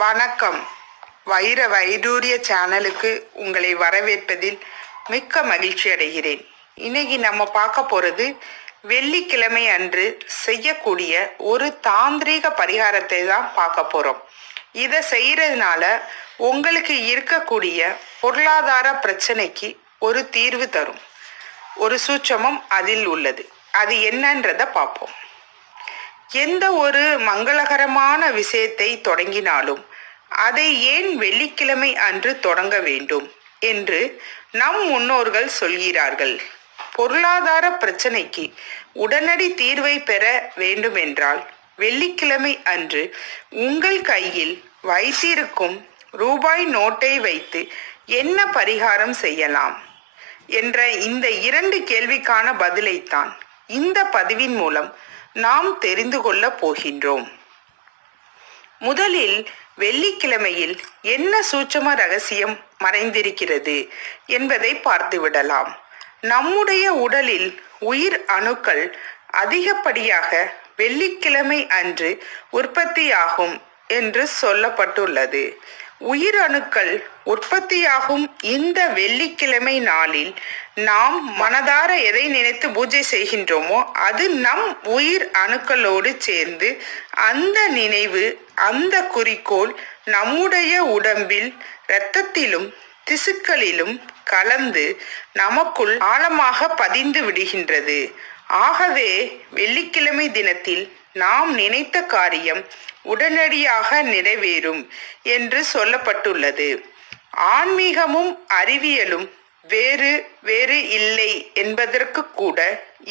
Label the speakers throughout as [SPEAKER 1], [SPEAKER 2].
[SPEAKER 1] வணக்கம். வைர வைடூரிய சேனலுக்கு உங்களை வரவேற்பதில் மிக்க மகிழ்ச்சி அடைகிறேன். இன்னைக்கு நம்ம பார்க்க போகிறது வெள்ளிக்கிழமை அன்று செய்யக்கூடிய ஒரு தாந்திரீக பரிகாரத்தை தான் பார்க்க போகிறோம் இதை செய்கிறதுனால உங்களுக்கு இருக்கக்கூடிய பொருளாதார பிரச்சனைக்கு ஒரு தீர்வு தரும். ஒரு சூட்சமம் அதில் உள்ளது. அது என்னன்றதை பார்ப்போம். எந்த ஒரு மங்களகரமான விஷயத்தை தொடங்கினாலும் அதை ஏன் வெள்ளிக்கிழமை அன்று தொடங்க வேண்டும் என்று நம் முன்னோர்கள் சொல்கிறார்கள். பொருளாதார பிரச்சனைக்கு உடனடி தீர்வை பெற வேண்டுமென்றால் வெள்ளிக்கிழமை அன்று உங்கள் கையில் வைத்திருக்கும் ரூபாய் நோட்டை வைத்து என்ன பரிகாரம் செய்யலாம்? என்ற இந்த இரண்டு கேள்விக்கான பதிலைத்தான் இந்த பதிவின் மூலம் நாம் தெரிந்து கொள்ளப் போகின்றோம். முதலில் வெள்ளிக்கிழமையில் என்ன சூட்சம ரகசியம் மறைந்திருக்கிறது என்பதை பார்த்துவிடலாம். நம்முடைய உடலில் உயிர் அணுக்கள் அதிகப்படியாக வெள்ளிக்கிழமை அன்று உற்பத்தியாகும் என்று சொல்லப்பட்டுள்ளது. உயிர் அணுக்கள் உற்பத்தியாகும் இந்த வெள்ளிக்கிழமை நாளில் நாம் மனதார எதை நினைத்து பூஜை செய்கின்றோமோ அது நம் உயிர் அணுக்களோடு சேர்ந்து அந்த நினைவு அந்த குறிக்கோள் நம்முடைய உடம்பில் இரத்தத்திலும் திசுக்களிலும் கலந்து நமக்குள் ஆழமாக பதிந்து விடுகின்றது. ஆகவே வெள்ளிக்கிழமை தினத்தில் நாம் நினைத்த காரியம் உடனடியாக நிறைவேறும் என்று சொல்லப்பட்டுள்ளது. ஆன்மீகமும் அறிவியலும் வேறு வேறு இல்லை என்பதற்கு கூட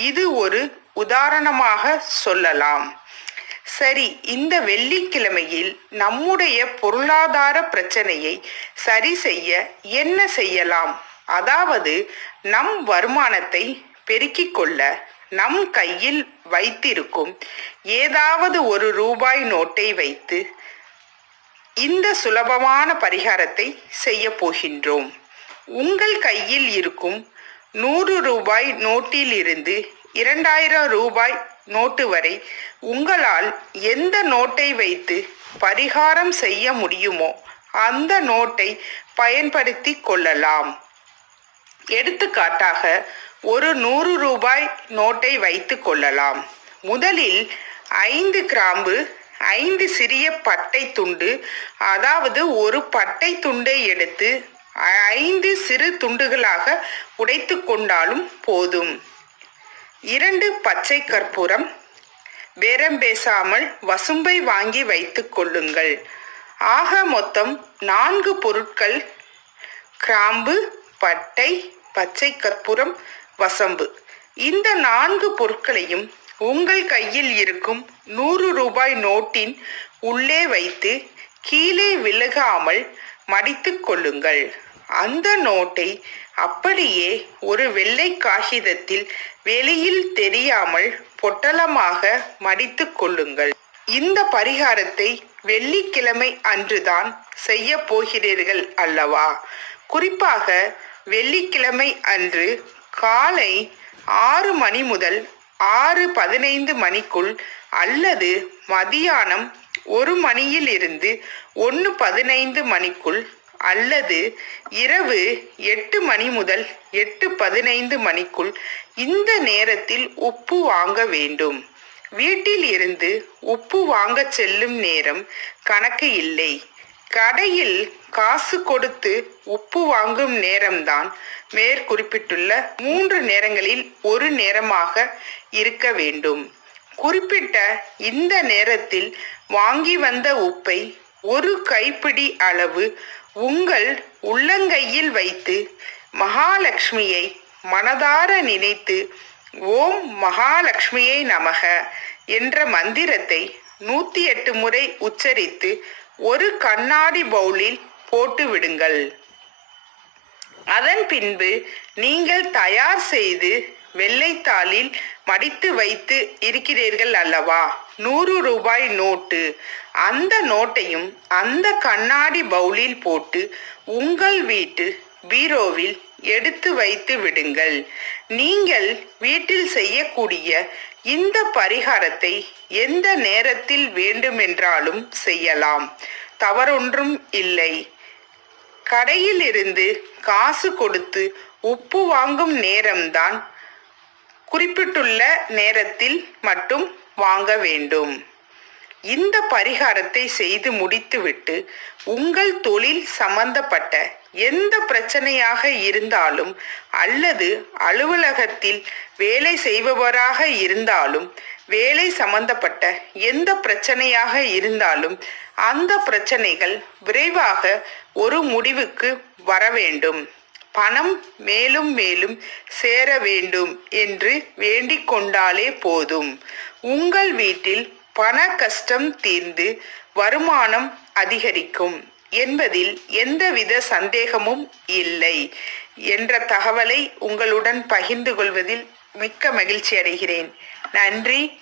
[SPEAKER 1] இது ஒரு உதாரணமாக சொல்லலாம். சரி இந்த வெள்ளிக்கிழமையில் நம்முடைய பொருளாதார பிரச்சனையை சரி செய்ய என்ன செய்யலாம்? அதாவது நம் வருமானத்தை பெருக்கிக் கொள்ள நம் கையில் வைத்திருக்கும் ஏதாவது ஒரு ரூபாய் நோட்டை வைத்து இந்த சுலபமான பரிகாரத்தை செய்ய போகின்றோம். உங்கள் கையில் இருக்கும் நூறு ரூபாய் நோட்டில் இருந்து இரண்டாயிரம் ரூபாய் நோட்டு வரை உங்களால் எந்த நோட்டை வைத்து பரிகாரம் செய்ய முடியுமோ அந்த நோட்டை பயன்படுத்தி கொள்ளலாம். எடுத்துக்காட்டாக ஒரு நூறு ரூபாய் நோட்டை வைத்து கொள்ளலாம். முதலில் ஐந்து கிராம்பு ஐந்து சிறிய பட்டை துண்டு அதாவது ஒரு பட்டை துண்டை எடுத்து ஐந்து சிறு துண்டுகளாக உடைத்து கொண்டாலும் போதும். இரண்டு பச்சை கற்பூரம் பேரம் பேசாமல் வசும்பை வாங்கி வைத்து கொள்ளுங்கள். ஆக மொத்தம் நான்கு பொருட்கள் கிராம்பு பட்டை பச்சை கற்பூரம் வசம்பு. இந்த நான்கு பொருட்களையும் உங்கள் கையில் இருக்கும் நூறு ரூபாய் நோட்டின் உள்ளே வைத்து கீழே விலகாமல் மடித்து கொள்ளுங்கள். அந்த நோட்டை அப்படியே ஒரு வெள்ளை காகிதத்தில் வெளியில் தெரியாமல் பொட்டலமாக மடித்து கொள்ளுங்கள். இந்த பரிகாரத்தை வெள்ளிக்கிழமை அன்றுதான் செய்ய போகிறீர்கள் அல்லவா? குறிப்பாக வெள்ளிக்கிழமை அன்று காலை ஆறு மணி முதல் ஆறு பதினைந்து மணிக்குள் அல்லது மதியானம் ஒரு மணியில் இருந்து ஒன்று பதினைந்து மணிக்குள் அல்லது இரவு எட்டு மணி முதல் எட்டு பதினைந்து மணிக்குள் இந்த நேரத்தில் உப்பு வாங்க வேண்டும். வீட்டில் இருந்து உப்பு வாங்க செல்லும் நேரம் கணக்கு இல்லை. கடையில் காசு கொடுத்து உப்பு வாங்கும் நேரம்தான் மேற்குறிப்பிட்டுள்ள மூன்று நேரங்களில் ஒரு நேரமாக இருக்க வேண்டும். குறிப்பிட்ட இந்த நேரத்தில் வாங்கி வந்த உப்பை ஒரு கைப்பிடி அளவு உங்கள் உள்ளங்கையில் வைத்து மகாலட்சுமியை மனதார நினைத்து ஓம் மகாலட்சுமியை நமக என்ற மந்திரத்தை நூத்தி எட்டு முறை உச்சரித்து ஒரு கண்ணாடி பவுலில் போட்டு விடுங்கள். அதன் பின்பு நீங்கள் தயார் செய்து வெள்ளைத்தாளில் மடித்து வைத்து இருக்கிறீர்கள் அல்லவா? நூறு ரூபாய் நோட்டு. அந்த நோட்டையும் அந்த கண்ணாடி பவுலில் போட்டு உங்கள் வீட்டு பீரோவில் எடுத்து வைத்து விடுங்கள். நீங்கள் வீட்டில் செய்யக்கூடிய இந்த பரிகாரத்தை எந்த நேரத்தில் வேண்டுமென்றாலும் செய்யலாம். தவறொன்றும் இல்லை. கடையில் இருந்து காசு கொடுத்து உப்பு வாங்கும் நேரம்தான் குறிப்பிட்டுள்ள நேரத்தில் மட்டும் வாங்க வேண்டும். இந்த பரிகாரத்தை செய்து முடித்துவிட்டு உங்கள் தொழில் சம்பந்தப்பட்ட எந்த பிரச்சனையாக இருந்தாலும் அல்லது அலுவலகத்தில் வேலை செய்பவராக இருந்தாலும் வேலை சம்பந்தப்பட்ட எந்த பிரச்சனையாக இருந்தாலும் அந்த பிரச்சனைகள் விரைவாக ஒரு முடிவுக்கு வர வேண்டும். பணம் மேலும் மேலும் சேர வேண்டும் என்று வேண்டிக் கொண்டாலே போதும். உங்கள் வீட்டில் பண கஷ்டம் தீர்ந்து வருமானம் அதிகரிக்கும் என்பதில் எந்தவித சந்தேகமும் இல்லை என்ற தகவலை உங்களுடன் பகிர்ந்து கொள்வதில் மிக்க மகிழ்ச்சி அடைகிறேன் நன்றி.